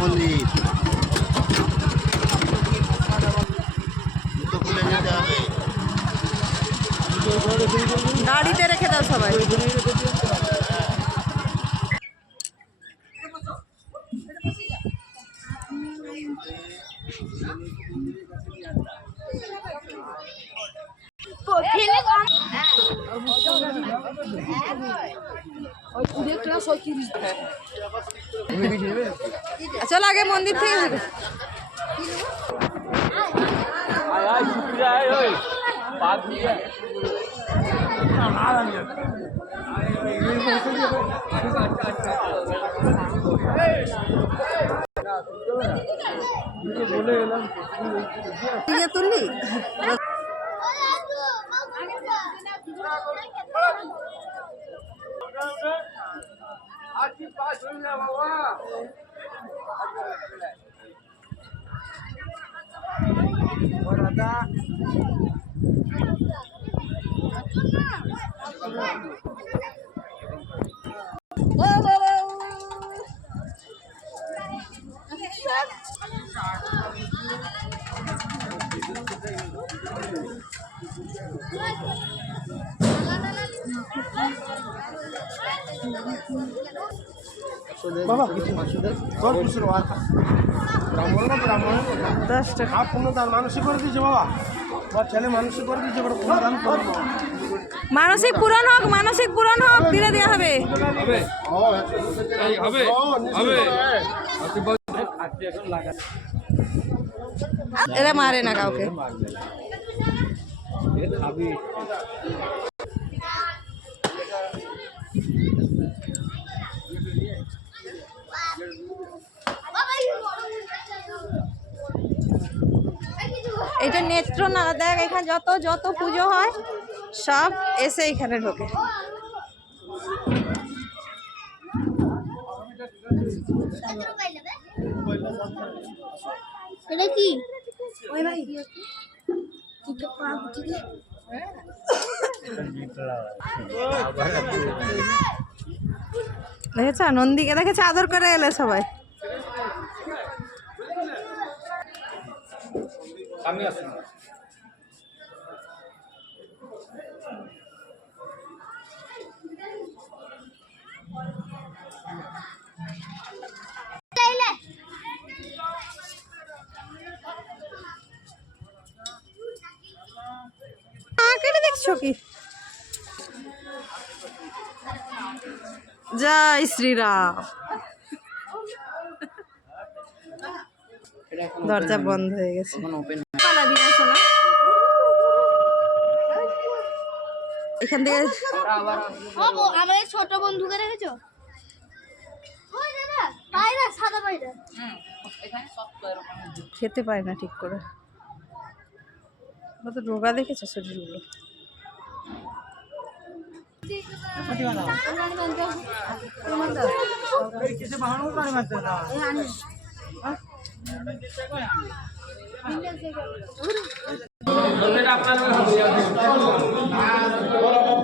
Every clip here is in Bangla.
মন্দির খুলে যেতে হবে। গাড়িতে রেখে দাও সবাই। চল আগে মন্দির থেকে তুললি বাবা মানসিক করে দিয়েছে বাবা, ছেলে মানসিক করে দিয়েছে, মানসিক পূরণ হোক, মানসিক পূরণ হোক, দিলে দেওয়া হবে। এরা মারে না কাউকে। এটা নেত্রনালা, দেখ এখানে যত যত পুজো হয় সব এসে এখানে ঢোকে। এটা কি দেখেছ নন্দীকে দেখেছে আদর করে এলে সবাই। কেটে দেখছো কি? জয় শ্রীরাম। দরজা বন্ধ হয়ে গেছে। এখান থেকে আমাদের ছোট বন্ধুকে রেখেছো? পায়রা, সাদা পায়রা খেতে পায় না ঠিক করে, তো রোগা দেখেছো শরীরগুলো।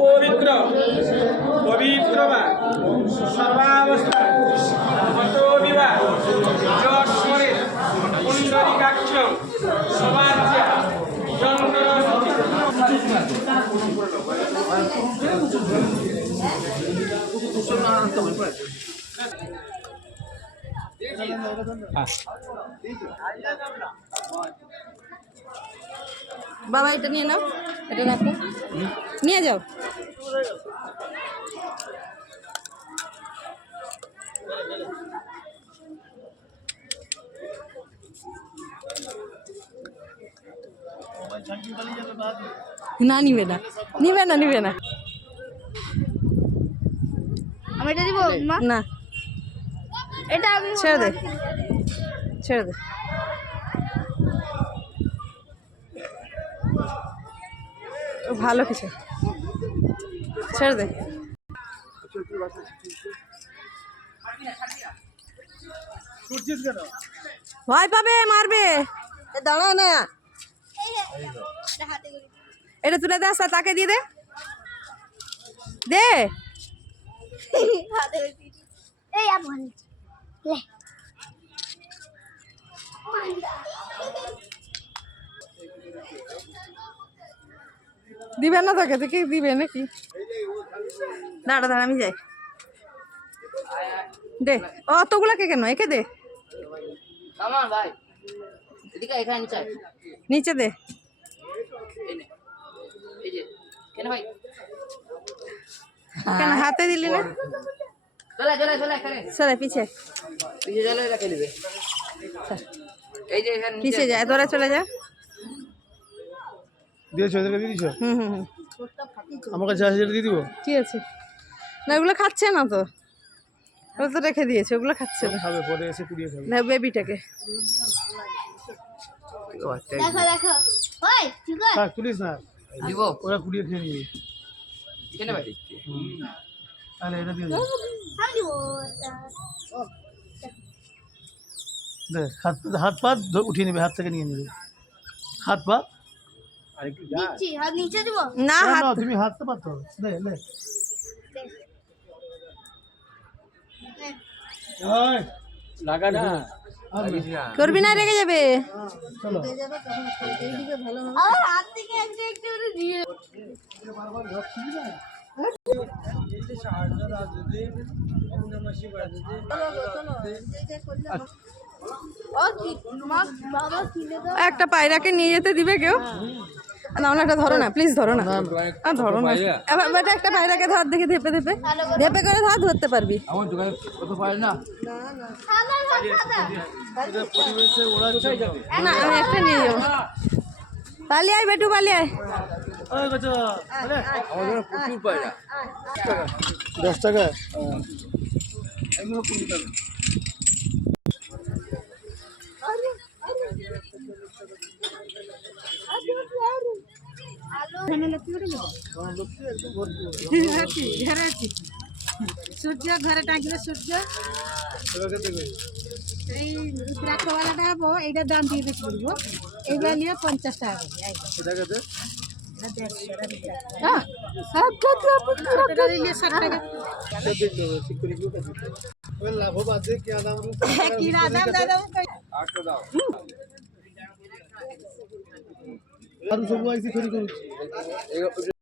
পবিত্র পবিত্র বা সর্বাবস্থা বিবাহ যশোরে পুণ্ডরিকাক্ষ সবাজ্যা বাবা এটা নিয়ে নাও, এটা রাখো, নিয়ে যাও। না নিবে না, নিবে না, নিবে না। আমি এটা দিব না, এটা আমি ছেড়ে দে, ছেড়ে দে। ভালো কিছু ছেড়ে দে। ভয় পাবে, মারবে। দাঁড়া না, এটা তুলে দে, তাকে দিয়ে দে, দে। দিবে না তোকে তুই কি দিবে নাকি? দাঁড়া দাঁড়া আমি যাই। দে অতগুলাকে কেন, একে দে। ভাই এদিকে এখানে নিচে নিচে দে। এই যে কেন ভাই কেন হাতে দিলি না? চলে চলে চলে এখানে সরে পিছে পিছে চলে রেখে দিবে। এই যে এখানে পিছে যায়, তোরা চলে যা। দিয়েছো এদেরকে দিয়ে দিয়েছো? হুম হুম হুম। আমার কাছে আছে, যেটা দিয়ে দিব। কি আছে? না ওগুলো খাচ্ছে না তো, ওগুলো তো রেখে দিয়েছে, ওগুলো খাচ্ছে না। খাবে পরে এসে কুড়িয়ে খাবে। না বেবিটাকে দেখো দেখো ওই ঠিক আছে থাক, তুলিস না, দিব ওরা কুড়িয়ে খেয়ে নিবি। কেন ভাই তাহলে এটা দিয়ে দে। আমি দিব দেখ হাত পা উঠিয়ে নেবে, হাত থেকে নিয়ে নেবে হাত পা। দিচ্ছি হাত নিচে দিব না না, হাত না, তুমি হাত তো পাতো। লে লে ওই লাগা না করবি না, রেখে যাবে। চলো আর হাত থেকে একটা একটা করে দিয়ে ও কি মা বাবা কিনে দাও একটা পায়রাকে নিয়ে যেতে দিবে কেউ? না না, এটা ধরো না প্লিজ, ধরো না। ধরো না এবার বেটা, একটা পায়রাকে ধর দেখে, ধেপে ধেপে ধেপে করে ধর, ধরতে পারবি। আমার দোকানে কত পারে না সাদা সাদা পরিবেশে ওরা না আমি একটা নিয়ে যাবো। পালিয়ে আয় বেটু, পালিয়ে আয়। ওই বাচ্চা, আরে আমার দোকানে প্রচুর পায়রা 10 টাকা। এগুলো 20 টাকা সূর্য ঘরে টাঙ্গিলে সূর্য এই রুদ্রাক্ষওয়ালাটা হবো, এইটার দাম দিয়ে বেশি করবো। এইটা নিয়ে 50 টাকা করে। ছোটটা নিলে 60 টাকা। লাভ বাদে কি আদাম কি দাম দাদা আর সব আইসি খরি করুছি।